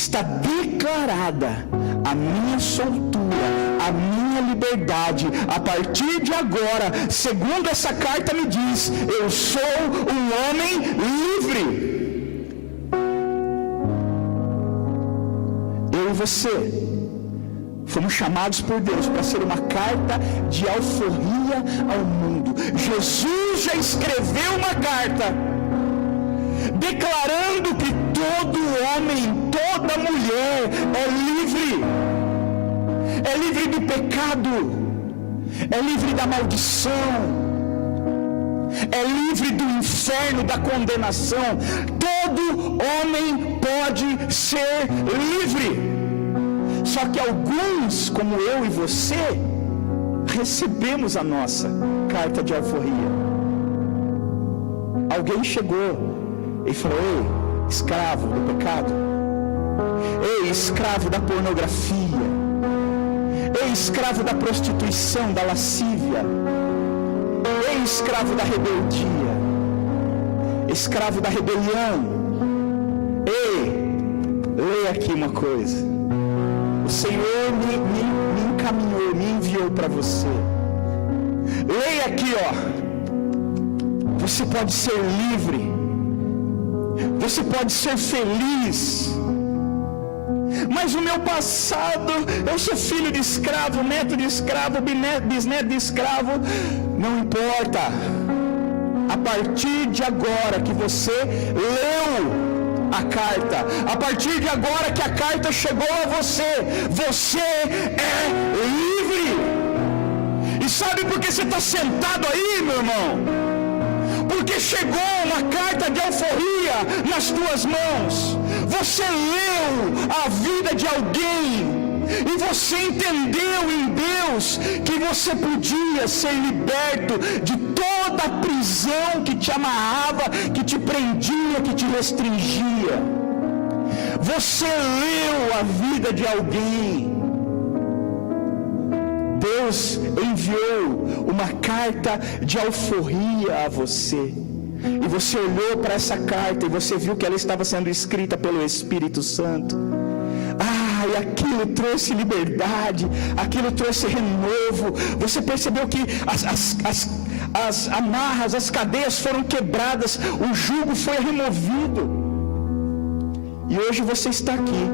está declarada a minha soltura, a minha liberdade. A partir de agora, segundo essa carta me diz, eu sou um homem livre. Eu e você fomos chamados por Deus para ser uma carta de alforria ao mundo. Jesus já escreveu uma carta declarando que todo homem, toda mulher é livre. É livre do pecado, é livre da maldição, é livre do inferno, da condenação. Todo homem pode ser livre. Só que alguns, como eu e você, recebemos a nossa carta de alforria. Alguém chegou e falou: ei, escravo do pecado, ei, escravo da pornografia, ei, escravo da prostituição, da lascívia, ei, escravo da rebeldia, escravo da rebelião. Ei, leia aqui uma coisa. O Senhor me encaminhou, me enviou para você. Leia aqui, ó. Você pode ser livre. Você pode ser feliz. Mas o meu passado, eu sou filho de escravo, neto de escravo, bisneto de escravo. Não importa. A partir de agora que você leu a carta, a partir de agora que a carta chegou a você, você é livre. E sabe por que você está sentado aí, meu irmão? Porque chegou uma carta de alforria nas tuas mãos. Você leu a vida de alguém e você entendeu em Deus que você podia ser liberto de toda a prisão que te amarrava, que te prendia, que te restringia. Você leu a vida de alguém. Deus enviou uma carta de alforria a você. E você olhou para essa carta e você viu que ela estava sendo escrita pelo Espírito Santo. E aquilo trouxe liberdade, aquilo trouxe renovo. Você percebeu que as amarras, as cadeias foram quebradas, o jugo foi removido. E hoje você está aqui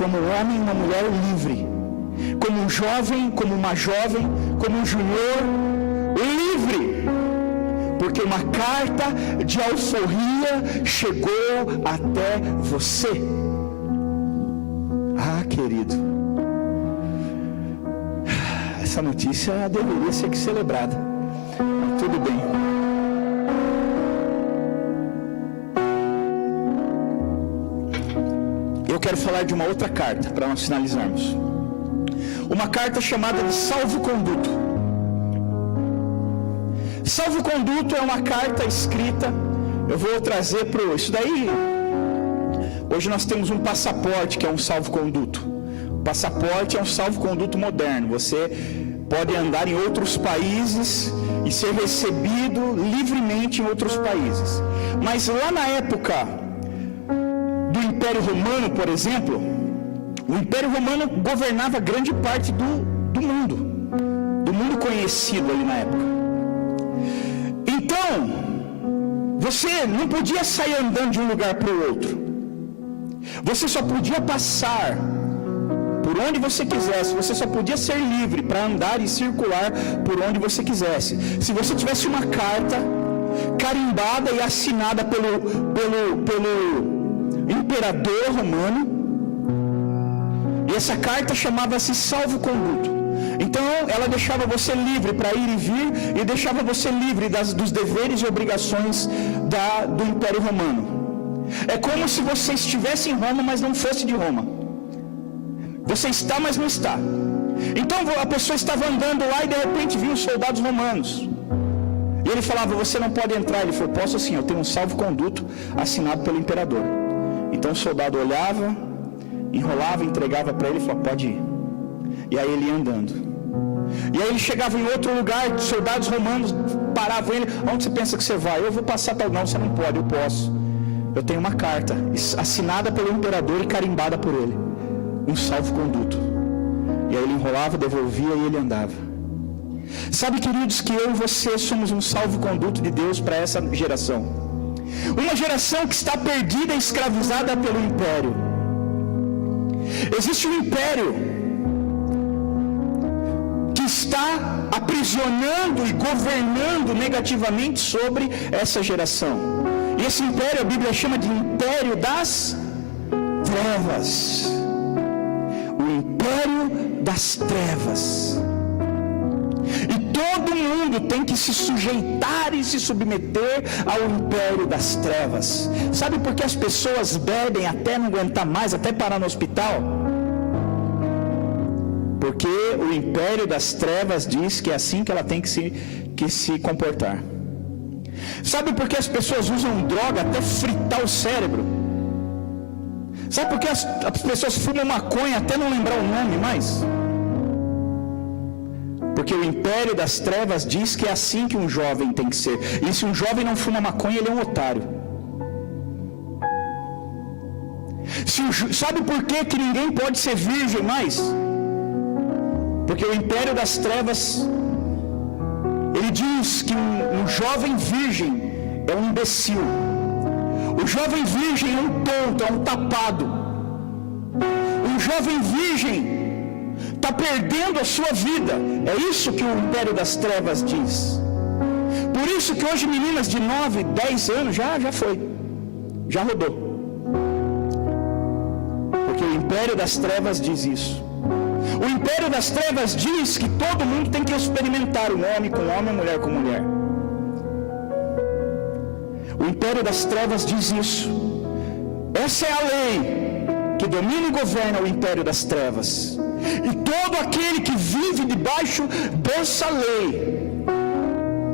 como um homem e uma mulher livre, como um jovem, como uma jovem, como um junior livre, porque uma carta de alforria chegou até você. Ah, querido, essa notícia deveria ser celebrada. Tudo bem. Eu quero falar de uma outra carta para nós finalizarmos. Uma carta chamada de salvo-conduto. Salvo-conduto é uma carta escrita. Eu vou trazer para isso daí. Hoje nós temos um passaporte que é um salvo-conduto. O passaporte é um salvo-conduto moderno. Você pode andar em outros países e ser recebido livremente em outros países. Mas lá na época do Império Romano, por exemplo, o Império Romano governava grande parte do mundo conhecido ali na época. Então, você não podia sair andando de um lugar para o outro. Você só podia passar por onde você quisesse. Você só podia ser livre para andar e circular por onde você quisesse. Se você tivesse uma carta carimbada e assinada pelo imperador romano, e essa carta chamava-se salvo-conduto. Então ela deixava você livre para ir e vir, e deixava você livre dos deveres e obrigações do Império Romano. É como se você estivesse em Roma, mas não fosse de Roma. Você está, mas não está. Então a pessoa estava andando lá e de repente viu os soldados romanos. E ele falava: você não pode entrar. Ele falou: posso sim, eu tenho um salvo-conduto assinado pelo imperador. Então o soldado olhava, enrolava, entregava para ele e falava: pode ir. E aí ele ia andando. E aí ele chegava em outro lugar, soldados romanos paravam ele: onde você pensa que você vai? Eu vou passar tal. Não, você não pode. Eu posso. Eu tenho uma carta assinada pelo imperador e carimbada por ele, um salvo-conduto. E aí ele enrolava, devolvia e ele andava. Sabe, queridos, que eu e você somos um salvo-conduto de Deus para essa geração. Uma geração que está perdida e escravizada pelo império. Existe um império que está aprisionando e governando negativamente sobre essa geração. E esse império a Bíblia chama de império das trevas. O império das trevas. E todo mundo tem que se sujeitar e se submeter ao império das trevas. Sabe por que as pessoas bebem até não aguentar mais, até parar no hospital? Porque o império das trevas diz que é assim que ela tem que se comportar. Sabe por que as pessoas usam droga até fritar o cérebro? Sabe por que as pessoas fumam maconha até não lembrar o nome mais? Porque o império das trevas diz que é assim que um jovem tem que ser. E se um jovem não fuma maconha, ele é um otário. Sabe por que ninguém pode ser virgem mais? Porque o império das trevas, ele diz que um jovem virgem é um imbecil. O jovem virgem é um tonto, é um tapado. Um jovem virgem está perdendo a sua vida. É isso que o império das trevas diz. Por isso que hoje meninas de 9, 10 anos já foi, já rodou. Porque o império das trevas diz isso. O império das trevas diz que todo mundo tem que experimentar um homem com homem, mulher com mulher. O império das trevas diz isso. Essa é a lei que domina e governa o império das trevas. E todo aquele que vive debaixo dessa lei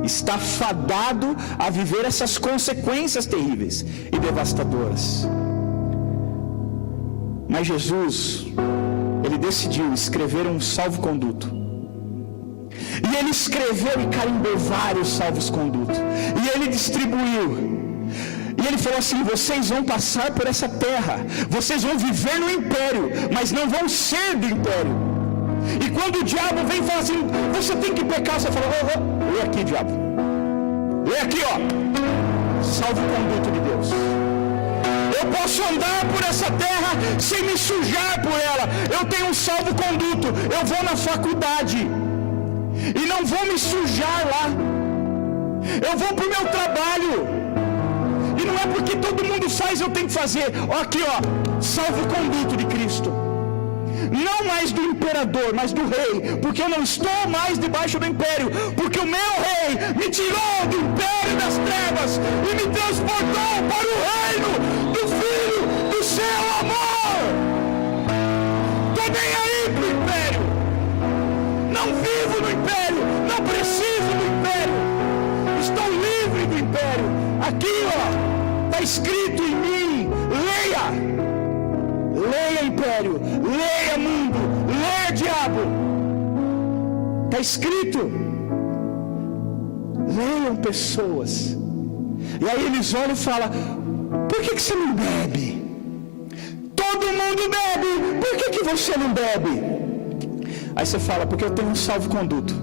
está fadado a viver essas consequências terríveis e devastadoras. Mas Jesus, ele decidiu escrever um salvo-conduto. E ele escreveu e carimbou vários salvos-condutos. E ele distribuiu. E ele falou assim: vocês vão passar por essa terra, vocês vão viver no império, mas não vão ser do império. E quando o diabo vem e fala assim: você tem que pecar, você fala: lê aqui, diabo, lê aqui, ó, salvo-conduto de Deus. Eu posso andar por essa terra sem me sujar por ela. Eu tenho um salvo-conduto. Eu vou na faculdade e não vou me sujar lá. Eu vou para o meu trabalho e não é porque todo mundo faz, eu tenho que fazer. Ó, aqui, ó, salvo-conduto de Cristo. Não mais do imperador, mas do rei, porque eu não estou mais debaixo do império, porque o meu rei me tirou do império das trevas e me transportou para o reino do Filho do seu amor. Estou nem aí para o império, não vivo no império, não preciso do império, estou livre do império. Aqui, ó, está escrito em mim: leia, leia império, leia mundo, leia diabo. Está escrito. Leiam pessoas. E aí eles olham e falam: por que você não bebe? Todo mundo bebe, por que você não bebe? Aí você fala: porque eu tenho um salvo-conduto.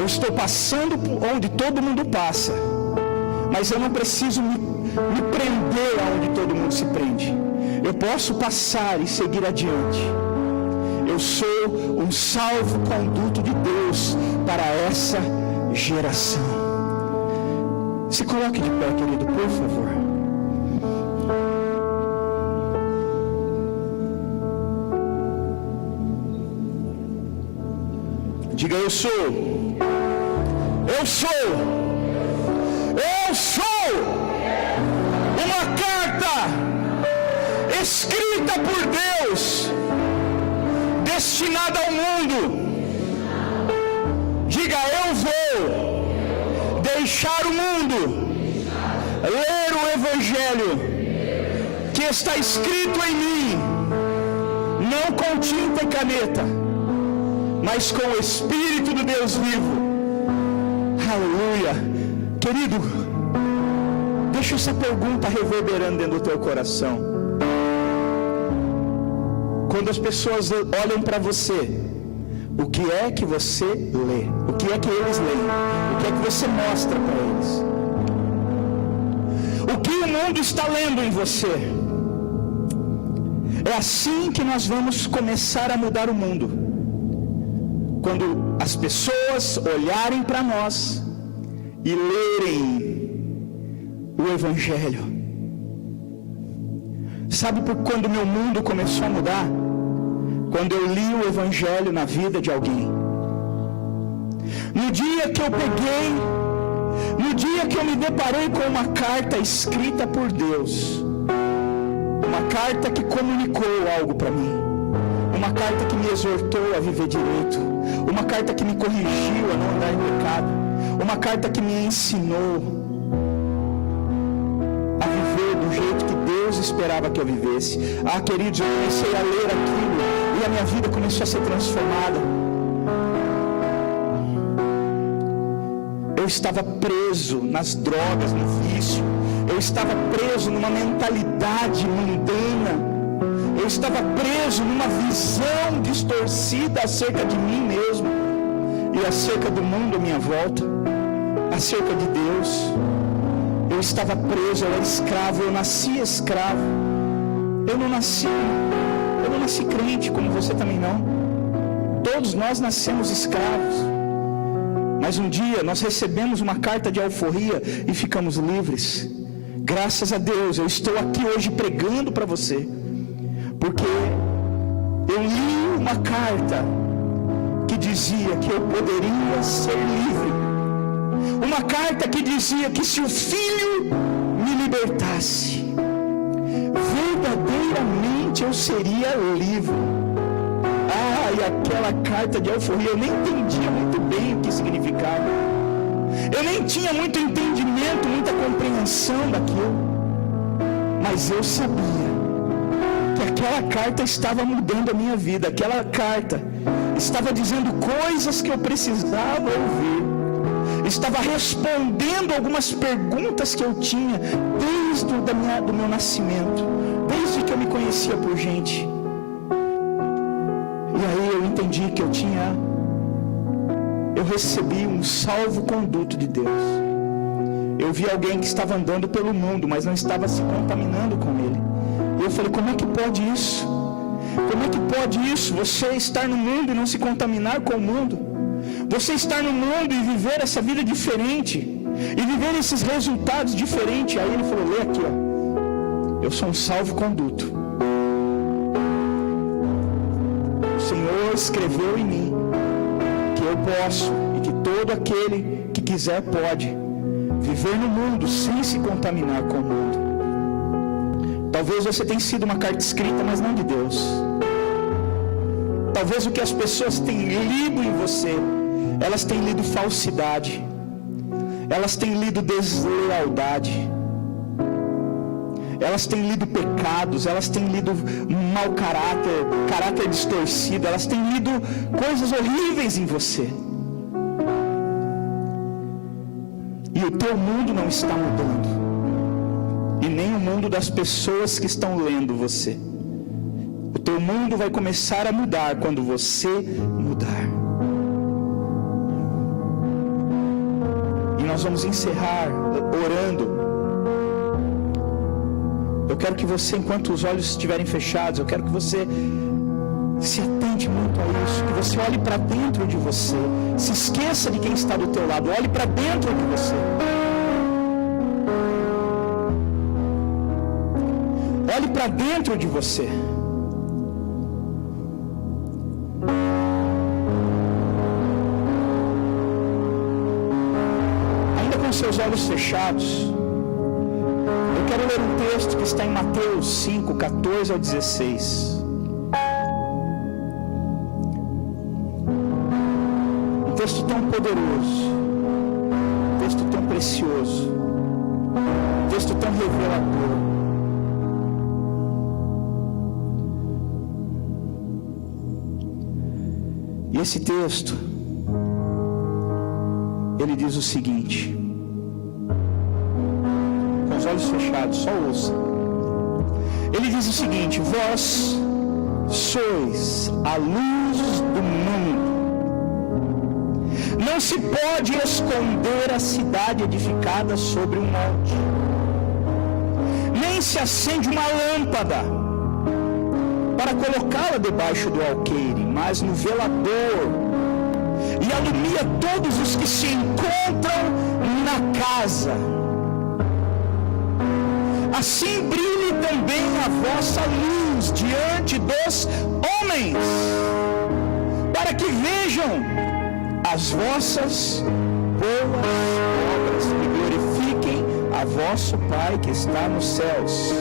Eu estou passando por onde todo mundo passa, mas eu não preciso me prender aonde todo mundo se prende. Eu posso passar e seguir adiante. Eu sou um salvo-conduto de Deus para essa geração. Se coloque de pé, querido, por favor. Diga: eu sou. Eu sou. Eu sou uma carta escrita por Deus, destinada ao mundo. Diga: eu vou deixar o mundo ler o Evangelho que está escrito em mim, não com tinta e caneta, mas com o Espírito do Deus vivo. Aleluia. Querido, deixa essa pergunta reverberando dentro do teu coração. Quando as pessoas olham para você, o que é que você lê? O que é que eles leem? O que é que você mostra para eles? O que o mundo está lendo em você? É assim que nós vamos começar a mudar o mundo. Quando as pessoas olharem para nós e lerem o Evangelho. Sabe por quando meu mundo começou a mudar? Quando eu li o Evangelho na vida de alguém. No dia que eu peguei, no dia que eu me deparei com uma carta escrita por Deus, uma carta que comunicou algo para mim, uma carta que me exortou a viver direito, uma carta que me corrigiu a não andar em pecado, uma carta que me ensinou a viver do jeito que Deus esperava que eu vivesse. Ah, queridos, eu comecei a ler aquilo e a minha vida começou a ser transformada. Eu estava preso nas drogas, no vício. Eu estava preso numa mentalidade mundana. Eu estava preso numa visão distorcida acerca de mim mesmo e acerca do mundo à minha volta, acerca de Deus. Eu estava preso, eu era escravo, eu nasci escravo. Eu não nasci crente, como você também não. Todos nós nascemos escravos. Mas um dia nós recebemos uma carta de alforria e ficamos livres. Graças a Deus, eu estou aqui hoje pregando para você, porque eu li uma carta que dizia que eu poderia ser livre. Uma carta que dizia que se o Filho me libertasse, verdadeiramente eu seria livre. Ah, e aquela carta de alforria, eu nem entendia muito bem o que significava. Eu nem tinha muito entendimento, muita compreensão daquilo. Mas eu sabia que aquela carta estava mudando a minha vida. Aquela carta estava dizendo coisas que eu precisava ouvir. estava respondendo algumas perguntas que eu tinha desde do meu nascimento, desde que eu me conhecia por gente. E aí eu entendi que eu recebi um salvo-conduto de Deus. Eu vi alguém que estava andando pelo mundo, mas não estava se contaminando com ele. E eu falei, como é que pode isso? Como é que pode isso? Você estar no mundo e não se contaminar com o mundo? Você estar no mundo e viver essa vida diferente, e viver esses resultados diferentes. Aí ele falou, lê aqui, ó. Eu sou um salvo-conduto. O Senhor escreveu em mim que eu posso, e que todo aquele que quiser pode viver no mundo sem se contaminar com o mundo. Talvez você tenha sido uma carta escrita, mas não de Deus. Talvez o que as pessoas têm lido em você, elas têm lido falsidade, elas têm lido deslealdade, elas têm lido pecados, elas têm lido mau caráter, caráter distorcido, elas têm lido coisas horríveis em você. E o teu mundo não está mudando, e nem o mundo das pessoas que estão lendo você. O teu mundo vai começar a mudar quando você mudar. E nós vamos encerrar orando. Eu quero que você, enquanto os olhos estiverem fechados, eu quero que você se atente muito a isso, que você olhe para dentro de você, se esqueça de quem está do teu lado, olhe para dentro de você. Olhe para dentro de você. Ainda com seus olhos fechados, eu quero ler um texto que está em Mateus 5, 14 ao 16. Um texto tão poderoso, um texto tão precioso, um texto tão revelador. E esse texto, ele diz o seguinte, com os olhos fechados, só ouça. Ele diz o seguinte: vós sois a luz do mundo. Não se pode esconder a cidade edificada sobre um monte, nem se acende uma lâmpada para colocá-la debaixo do alqueire, mas no velador, e alumia todos os que se encontram na casa. Assim brilhe também a vossa luz diante dos homens, para que vejam as vossas boas obras e glorifiquem a vosso Pai que está nos céus.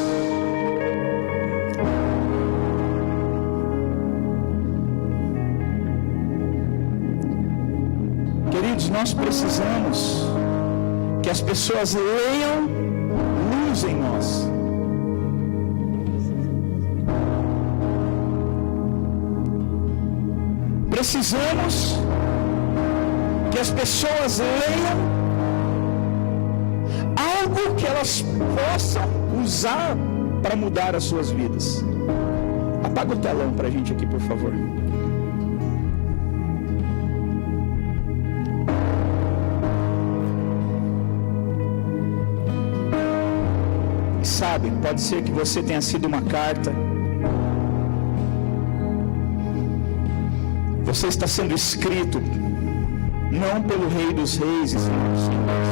Queridos, nós precisamos que as pessoas leiam luz em nós. Precisamos que as pessoas leiam algo que elas possam usar para mudar as suas vidas. Apaga o telão para a gente aqui, por favor. Sabe, pode ser que você tenha sido uma carta. Você está sendo escrito não pelo Rei dos Reis e Senhor dos Senhores.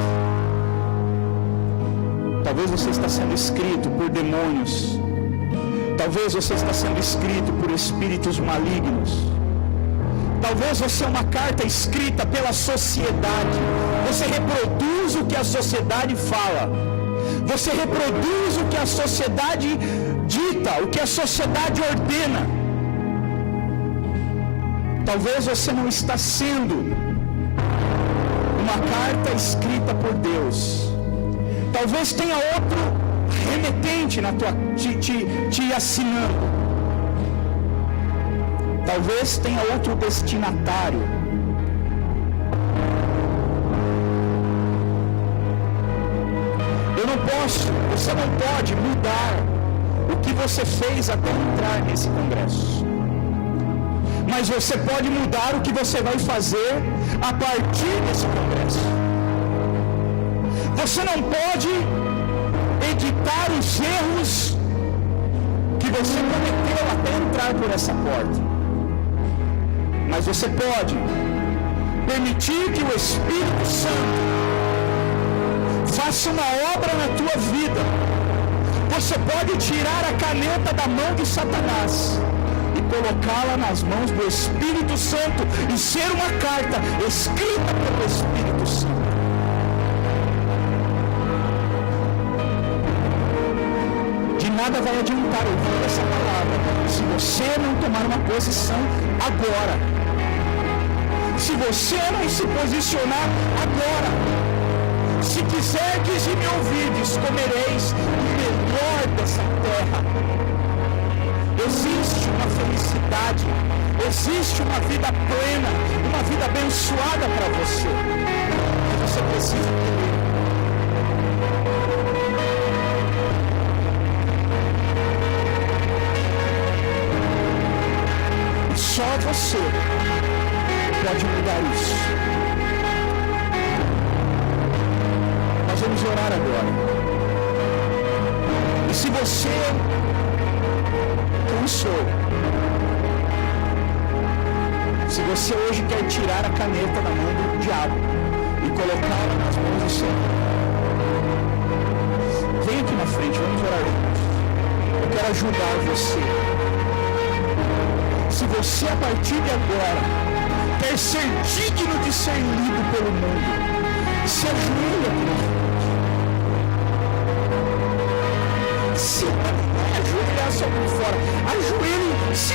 Talvez você está sendo escrito por demônios. Talvez você está sendo escrito por espíritos malignos. Talvez você é uma carta escrita pela sociedade. Você reproduz o que a sociedade fala. Você reproduz o que a sociedade dita, o que a sociedade ordena. Talvez você não está sendo uma carta escrita por Deus. Talvez tenha outro remetente te assinando. Talvez tenha outro destinatário. você não pode mudar o que você fez até entrar nesse congresso. Mas você pode mudar o que você vai fazer a partir desse congresso. Você não pode editar os erros que você cometeu até entrar por essa porta. Mas você pode permitir que o Espírito Santo faça uma obra na tua vida. Você pode tirar a caneta da mão de Satanás e colocá-la nas mãos do Espírito Santo e ser uma carta escrita pelo Espírito Santo. De nada vai adiantar ouvir essa palavra se você não tomar uma posição agora. Se você não se posicionar agora. Se quiserdes e me ouvirdes, comereis o melhor dessa terra. Existe uma felicidade, existe uma vida plena, uma vida abençoada para você. Mas você precisa querer. E só você pode mudar isso. Nós vamos orar agora. E se você cansou, se você hoje quer tirar a caneta da mão do diabo e colocá-la nas mãos do Senhor, vem aqui na frente, vamos orar juntos. Eu quero ajudar você. Se você a partir de agora quer ser digno de ser lido pelo mundo, se ajoelha aqui na frente. Se não é ajoelhar só por fora, ajoelhe, se